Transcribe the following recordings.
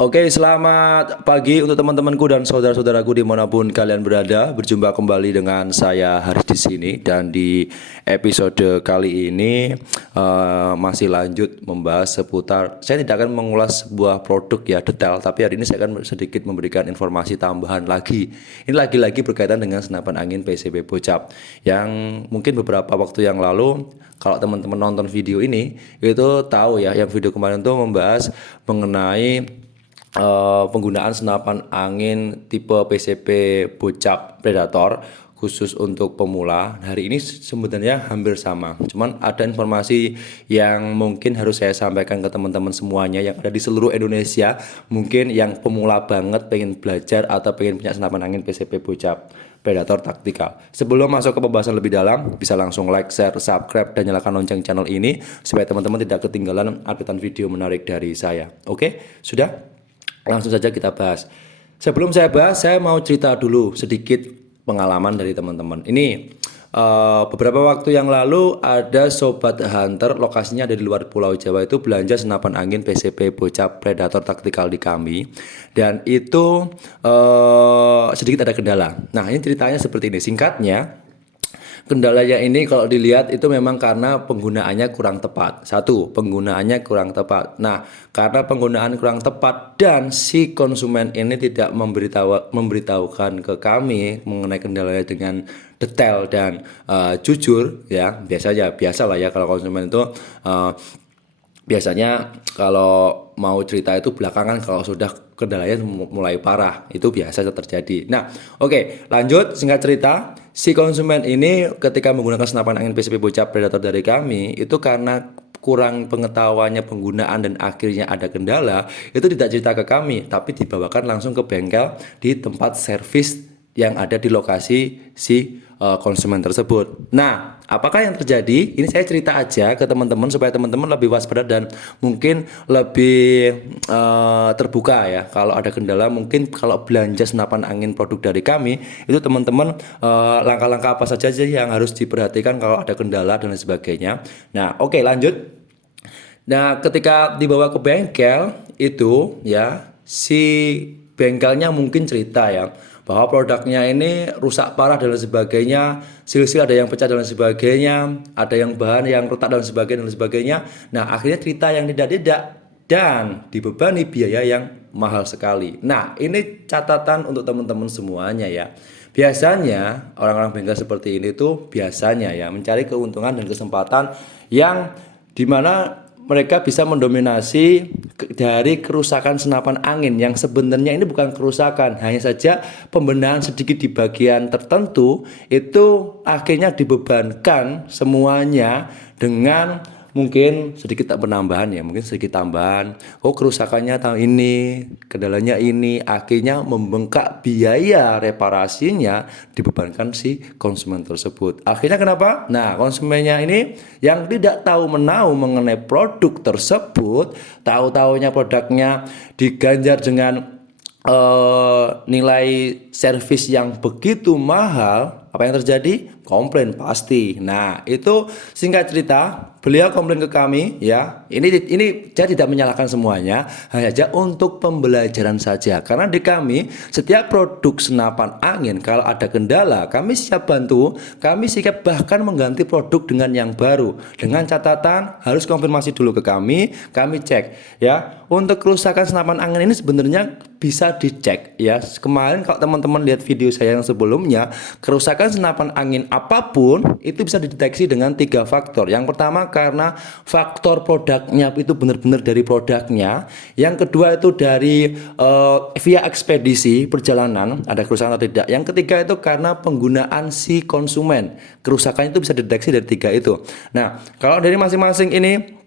Oke, selamat pagi untuk teman-temanku dan saudara-saudaraku dimanapun kalian berada. Berjumpa kembali dengan saya Haris di sini, dan di episode kali ini masih lanjut membahas seputar. Saya tidak akan mengulas sebuah produk ya detail, tapi hari ini saya akan sedikit memberikan informasi tambahan lagi. Ini lagi-lagi berkaitan dengan senapan angin PCB Bocap yang mungkin beberapa waktu yang lalu, kalau teman-teman nonton video ini itu tahu ya, yang video kemarin tuh membahas mengenai penggunaan senapan angin tipe PCB Bocap Predator khusus untuk pemula. Hari ini sebenarnya hampir sama, cuman ada informasi yang mungkin harus saya sampaikan ke teman-teman semuanya yang ada di seluruh Indonesia, mungkin yang pemula banget pengen belajar atau pengen punya senapan angin PCB Bocap Predator taktikal. Sebelum masuk ke pembahasan lebih dalam, bisa langsung like, share, subscribe, dan nyalakan lonceng channel ini supaya teman-teman tidak ketinggalan updatean video menarik dari saya. Oke, sudah? Langsung saja kita bahas. Sebelum saya bahas, saya mau cerita dulu sedikit pengalaman dari teman-teman. Ini beberapa waktu yang lalu ada sobat hunter, lokasinya ada di luar Pulau Jawa, itu belanja senapan angin PCB Bocap Predator taktikal di kami, dan itu sedikit ada kendala. Nah, ini ceritanya seperti ini. Singkatnya, kendalanya ini kalau dilihat itu memang karena penggunaannya kurang tepat. Satu, penggunaannya kurang tepat. Nah, karena penggunaan kurang tepat dan si konsumen ini tidak memberitahukan ke kami mengenai kendalanya dengan detail dan jujur ya. Biasalah ya kalau konsumen itu biasanya kalau mau cerita itu belakangan, kalau sudah kendalanya mulai parah, itu biasa terjadi. Nah, oke, lanjut. Singkat cerita, si konsumen ini ketika menggunakan senapan angin PCB Bocap Predator dari kami, itu karena kurang pengetahuannya penggunaan dan akhirnya ada kendala, itu tidak cerita ke kami, tapi dibawakan langsung ke bengkel di tempat servis yang ada di lokasi si konsumen tersebut. Nah, apakah yang terjadi? Ini saya cerita aja ke teman-teman supaya teman-teman lebih waspada dan mungkin lebih terbuka ya. Kalau ada kendala, mungkin kalau belanja senapan angin produk dari kami, itu teman-teman langkah-langkah apa saja sih yang harus diperhatikan kalau ada kendala dan lain sebagainya. Nah, oke, lanjut. Nah, ketika dibawa ke bengkel itu ya, si bengkelnya mungkin cerita ya bahwa produknya ini rusak parah dan lain sebagainya, sil-sil ada yang pecah dan lain sebagainya, ada yang bahan yang retak dan sebagainya. Nah, akhirnya cerita yang tidak dan dibebani biaya yang mahal sekali. Nah, ini catatan untuk teman-teman semuanya ya. Biasanya orang-orang bengkel seperti ini tuh biasanya ya mencari keuntungan dan kesempatan yang dimana mereka bisa mendominasi dari kerusakan senapan angin yang sebenarnya ini bukan kerusakan, hanya saja pembenahan sedikit di bagian tertentu itu akhirnya dibebankan semuanya dengan mungkin sedikit penambahan ya, mungkin sedikit tambahan. Oh, kerusakannya tahun ini, kendalanya ini, akhirnya membengkak biaya reparasinya dibebankan si konsumen tersebut. Akhirnya kenapa? Nah, konsumennya ini yang tidak tahu menahu mengenai produk tersebut, tahu-taunya produknya diganjar dengan nilai servis yang begitu mahal. Apa yang terjadi? Komplain pasti. Nah, itu singkat cerita, beliau komplain ke kami ya. Ini saya tidak menyalahkan semuanya, hanya saja untuk pembelajaran saja. Karena di kami setiap produk senapan angin kalau ada kendala, kami siap bantu, kami siap bahkan mengganti produk dengan yang baru. Dengan catatan harus konfirmasi dulu ke kami cek ya. Untuk kerusakan senapan angin ini sebenarnya bisa dicek ya. Kemarin kalau teman-teman lihat video saya yang sebelumnya, kerusakan senapan angin apapun itu bisa dideteksi dengan 3 faktor. Yang pertama karena faktor produknya itu benar-benar dari produknya. Yang kedua itu dari via ekspedisi perjalanan ada kerusakan atau tidak. Yang ketiga itu karena penggunaan si konsumen. Kerusakan itu bisa dideteksi dari 3 itu. Nah, kalau dari masing-masing ini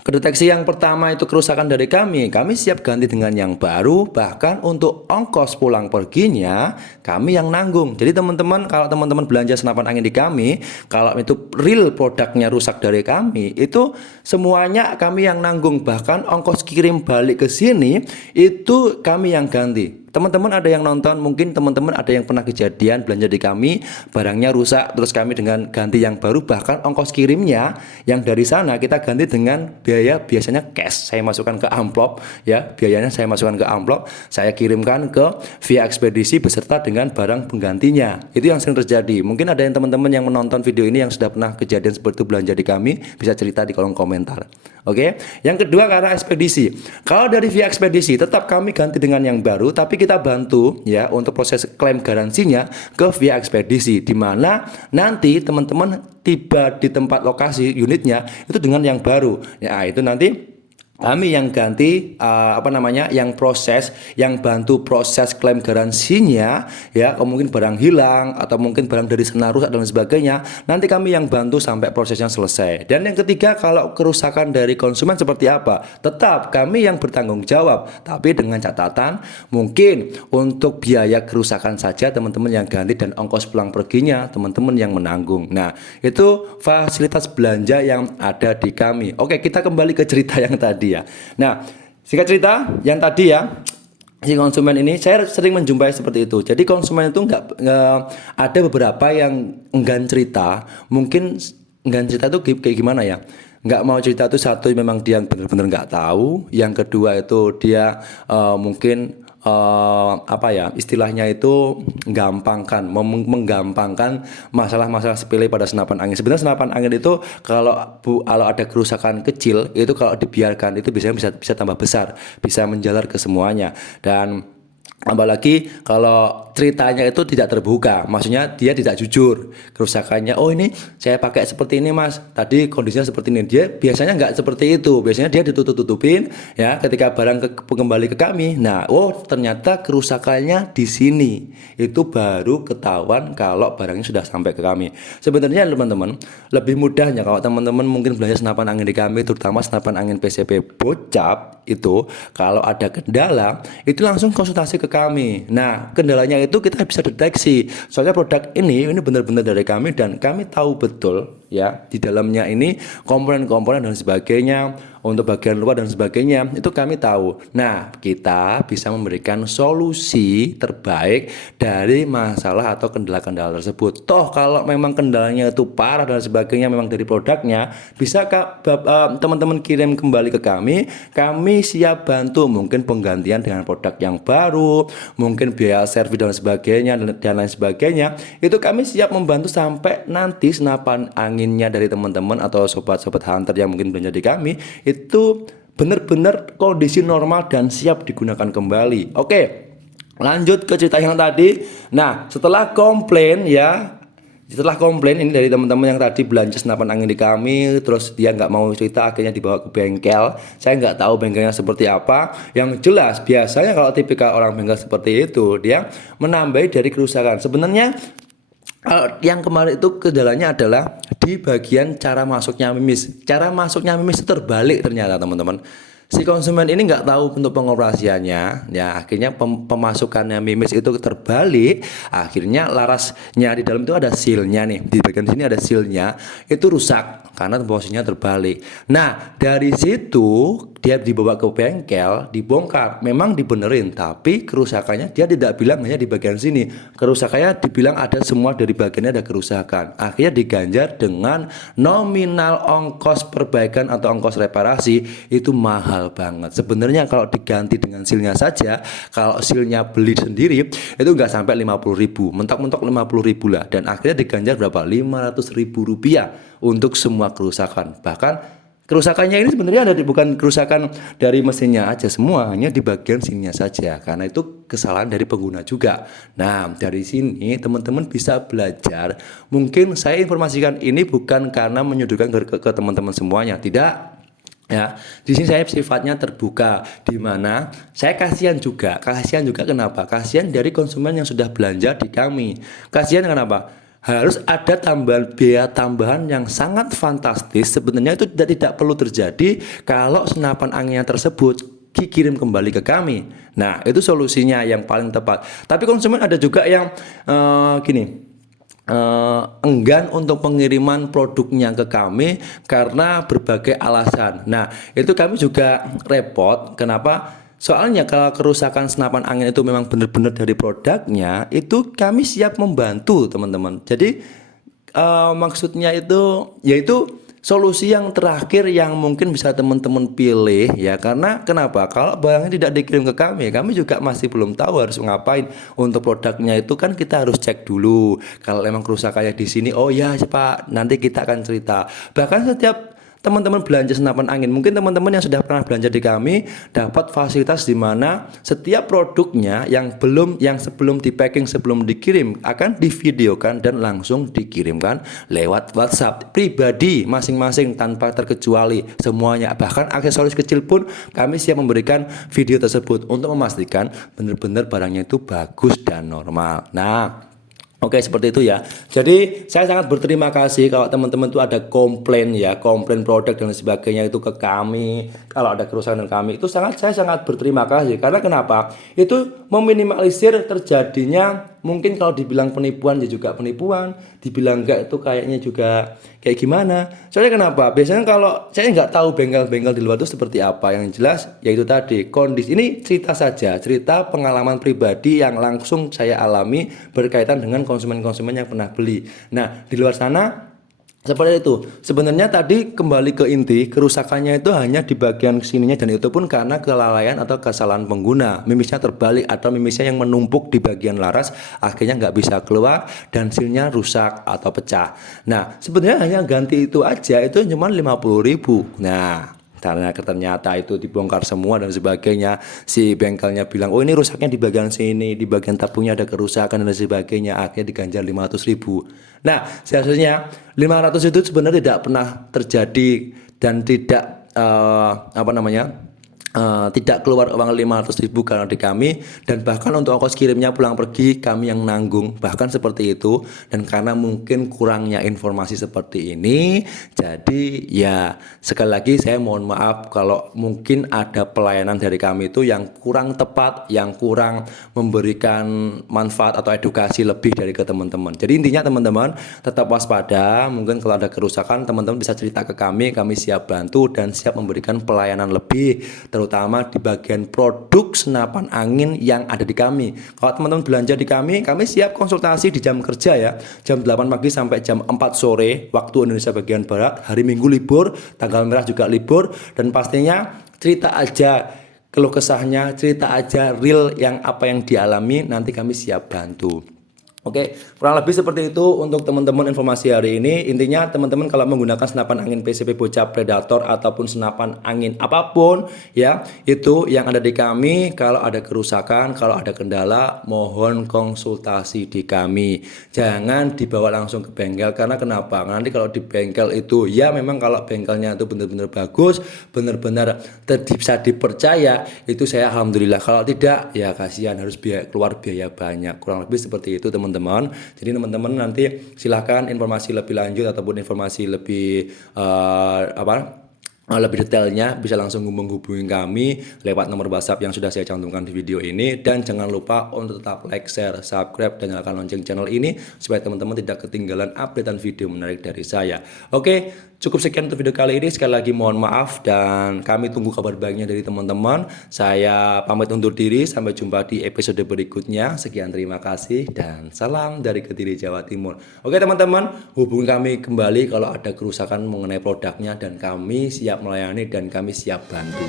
kedeteksi yang pertama itu kerusakan dari kami siap ganti dengan yang baru, bahkan untuk ongkos pulang perginya kami yang nanggung. Jadi teman-teman, kalau teman-teman belanja senapan angin di kami, kalau itu real produknya rusak dari kami, itu semuanya kami yang nanggung, bahkan ongkos kirim balik ke sini itu kami yang ganti. Teman-teman ada yang nonton, mungkin teman-teman ada yang pernah kejadian belanja di kami, barangnya rusak, terus kami dengan ganti yang baru, bahkan ongkos kirimnya yang dari sana kita ganti dengan biaya biasanya cash. Saya masukkan ke amplop ya, biayanya saya masukkan ke amplop, saya kirimkan ke via ekspedisi beserta dengan barang penggantinya. Itu yang sering terjadi. Mungkin ada yang teman-teman yang menonton video ini yang sudah pernah kejadian seperti itu belanja di kami, bisa cerita di kolom komentar. Oke. Yang kedua karena ekspedisi. Kalau dari via ekspedisi tetap kami ganti dengan yang baru, tapi kita bantu ya untuk proses klaim garansinya ke via ekspedisi, di mana nanti teman-teman tiba di tempat lokasi unitnya itu dengan yang baru. Ya, itu nanti kami yang ganti yang proses, yang bantu proses klaim garansinya ya, mungkin barang hilang atau mungkin barang dari sana rusak dan sebagainya, nanti kami yang bantu sampai prosesnya selesai. Dan yang ketiga, kalau kerusakan dari konsumen seperti apa, tetap kami yang bertanggung jawab, tapi dengan catatan mungkin untuk biaya kerusakan saja teman-teman yang ganti dan ongkos pulang perginya teman-teman yang menanggung. Nah, itu fasilitas belanja yang ada di kami. Oke, kita kembali ke cerita yang tadi ya. Nah, singkat cerita yang tadi ya, si konsumen ini saya sering menjumpai seperti itu. Jadi konsumen itu nggak ada beberapa yang enggan cerita. Mungkin enggan cerita itu kayak gimana ya? Nggak mau cerita itu, satu memang dia benar-benar nggak tahu. Yang kedua itu dia mungkin istilahnya itu menggampangkan masalah-masalah sepele pada senapan angin. Sebenarnya senapan angin itu kalau ada kerusakan kecil itu kalau dibiarkan itu biasanya bisa tambah besar, bisa menjalar ke semuanya. Dan apalagi kalau ceritanya itu tidak terbuka, maksudnya dia tidak jujur kerusakannya. Oh, ini saya pakai seperti ini mas, tadi kondisinya seperti ini. Dia biasanya nggak seperti itu, biasanya dia ditutup-tutupin ya ketika barang kembali ke kami. Nah, ternyata kerusakannya di sini, itu baru ketahuan kalau barangnya sudah sampai ke kami. Sebenarnya teman-teman lebih mudahnya kalau teman-teman mungkin belanja senapan angin di kami, terutama senapan angin PCP Bocap, itu kalau ada kendala itu langsung konsultasi ke kami. Nah, kendalanya itu kita bisa deteksi. Soalnya produk ini benar-benar dari kami dan kami tahu betul ya di dalamnya ini komponen-komponen dan sebagainya, untuk bagian luar dan sebagainya itu kami tahu. Nah, kita bisa memberikan solusi terbaik dari masalah atau kendala-kendala tersebut. Toh kalau memang kendalanya itu parah dan sebagainya memang dari produknya, bisa teman-teman kirim kembali ke kami siap bantu, mungkin penggantian dengan produk yang baru, mungkin biaya servis dan sebagainya dan lain sebagainya. Itu kami siap membantu sampai nanti senapan anginnya dari teman-teman atau sobat-sobat hunter yang mungkin belanja di kami itu benar-benar kondisi normal dan siap digunakan kembali. Oke, lanjut ke cerita yang tadi. Nah, setelah komplain ini dari teman-teman yang tadi belanja senapan angin di kami, terus dia nggak mau cerita, akhirnya dibawa ke bengkel. Saya nggak tahu bengkelnya seperti apa. Yang jelas biasanya kalau tipikal orang bengkel seperti itu, dia menambahi dari kerusakan. Sebenarnya yang kemarin itu kendalanya adalah di bagian cara masuknya mimis. Cara masuknya mimis itu terbalik ternyata teman-teman. Si konsumen ini nggak tahu untuk pengoperasiannya, ya akhirnya pemasukannya mimis itu terbalik. Akhirnya larasnya di dalam itu ada sealnya nih, di bagian sini ada sealnya, itu rusak karena posisinya terbalik. Nah, dari situ dia dibawa ke bengkel, dibongkar, memang dibenerin, tapi kerusakannya dia tidak bilang hanya di bagian sini. Kerusakannya dibilang ada semua, dari bagiannya ada kerusakan. Akhirnya diganjar dengan nominal ongkos perbaikan atau ongkos reparasi itu mahal banget. Sebenarnya kalau diganti dengan sealnya saja, kalau sealnya beli sendiri itu nggak sampai 50.000, mentok-mentok 50.000 lah. Dan akhirnya diganjar berapa? 500.000 rupiah untuk semua kerusakan. Bahkan kerusakannya ini sebenarnya bukan kerusakan dari mesinnya aja, semua hanya di bagian sininya saja, karena itu kesalahan dari pengguna juga. Nah, dari sini teman-teman bisa belajar. Mungkin saya informasikan ini bukan karena menyudutkan ke teman-teman semuanya, tidak. Ya, di sini saya sifatnya terbuka, di mana saya kasihan juga kenapa? Kasihan dari konsumen yang sudah belanja di kami. Kasihan kenapa? Harus ada biaya tambahan yang sangat fantastis. Sebenarnya itu tidak perlu terjadi kalau senapan anginnya tersebut dikirim kembali ke kami. Nah, itu solusinya yang paling tepat. Tapi konsumen ada juga yang enggan untuk pengiriman produknya ke kami karena berbagai alasan. Nah, itu kami juga repot. Kenapa? Soalnya kalau kerusakan senapan angin itu memang benar-benar dari produknya, itu kami siap membantu teman-teman. Jadi maksudnya itu yaitu solusi yang terakhir yang mungkin bisa teman-teman pilih ya, karena kenapa? Kalau barangnya tidak dikirim ke kami juga masih belum tahu harus ngapain. Untuk produknya itu kan kita harus cek dulu. Kalau memang kerusakannya di sini, oh ya Pak, nanti kita akan cerita. Bahkan setiap teman-teman belanja senapan angin, mungkin teman-teman yang sudah pernah belanja di kami dapat fasilitas di mana setiap produknya yang sebelum di packing, sebelum dikirim akan divideokan dan langsung dikirimkan lewat WhatsApp pribadi masing-masing tanpa terkecuali semuanya. Bahkan aksesoris kecil pun kami siap memberikan video tersebut untuk memastikan benar-benar barangnya itu bagus dan normal. Nah, oke, seperti itu ya. Jadi saya sangat berterima kasih kalau teman-teman itu ada komplain ya, komplain produk dan sebagainya itu ke kami. Kalau ada kerusakan dari kami itu saya sangat berterima kasih. Karena kenapa? Itu meminimalisir terjadinya, mungkin kalau dibilang penipuan ya juga penipuan, dibilang enggak itu kayaknya juga kayak gimana. Soalnya kenapa? Biasanya kalau saya nggak tahu bengkel-bengkel di luar itu seperti apa. Yang jelas yaitu tadi kondisi ini, cerita saja, cerita pengalaman pribadi yang langsung saya alami berkaitan dengan konsumen-konsumen yang pernah beli. Nah, di luar sana seperti itu. Sebenarnya tadi kembali ke inti, kerusakannya itu hanya di bagian sininya, dan itu pun karena kelalaian atau kesalahan pengguna. Mimisnya terbalik atau mimisnya yang menumpuk di bagian laras, akhirnya nggak bisa keluar dan silnya rusak atau pecah. Nah, sebenarnya hanya ganti itu aja, itu cuma 50.000. Nah, karena ternyata itu dibongkar semua dan sebagainya, si bengkelnya bilang, oh ini rusaknya di bagian sini, di bagian tabungnya ada kerusakan dan sebagainya, akhirnya diganjar 500.000. Nah, seharusnya 500 itu sebenarnya tidak pernah terjadi dan tidak tidak keluar uang 500.000 karena di kami, dan bahkan untuk ongkos kirimnya pulang pergi kami yang nanggung, bahkan seperti itu. Dan karena mungkin kurangnya informasi seperti ini, jadi ya sekali lagi saya mohon maaf kalau mungkin ada pelayanan dari kami itu yang kurang tepat, yang kurang memberikan manfaat atau edukasi lebih dari ke teman-teman. Jadi intinya teman-teman tetap waspada. Mungkin kalau ada kerusakan teman-teman bisa cerita ke kami siap bantu dan siap memberikan pelayanan lebih, terutama di bagian produk senapan angin yang ada di kami. Kalau teman-teman belanja di kami siap konsultasi di jam kerja ya, jam 8 pagi sampai jam 4 sore waktu Indonesia bagian Barat. Hari Minggu libur, tanggal merah juga libur, dan pastinya cerita aja keluh kesahnya, cerita aja real yang apa yang dialami, nanti kami siap bantu. Oke, kurang lebih seperti itu untuk teman-teman informasi hari ini. Intinya teman-teman kalau menggunakan senapan angin PCP Bocah Predator ataupun senapan angin apapun ya, itu yang ada di kami, kalau ada kerusakan, kalau ada kendala, mohon konsultasi di kami. Jangan dibawa langsung ke bengkel, karena kenapa? Nanti kalau di bengkel itu ya memang kalau bengkelnya itu benar-benar bagus, benar-benar bisa dipercaya, itu saya alhamdulillah. Kalau tidak ya kasihan, harus keluar biaya banyak. Kurang lebih seperti itu teman-teman. Jadi teman-teman nanti silahkan informasi lebih lanjut ataupun informasi lebih lebih detailnya bisa langsung menghubungi kami lewat nomor WhatsApp yang sudah saya cantumkan di video ini. Dan jangan lupa untuk tetap like, share, subscribe, dan nyalakan lonceng channel ini supaya teman-teman tidak ketinggalan updatean video menarik dari saya. Oke, cukup sekian untuk video kali ini. Sekali lagi mohon maaf dan kami tunggu kabar baiknya dari teman-teman. Saya pamit undur diri, sampai jumpa di episode berikutnya. Sekian, terima kasih dan salam dari Kediri, Jawa Timur. Oke teman-teman, hubungi kami kembali kalau ada kerusakan mengenai produknya, dan kami siap melayani dan kami siap bantu.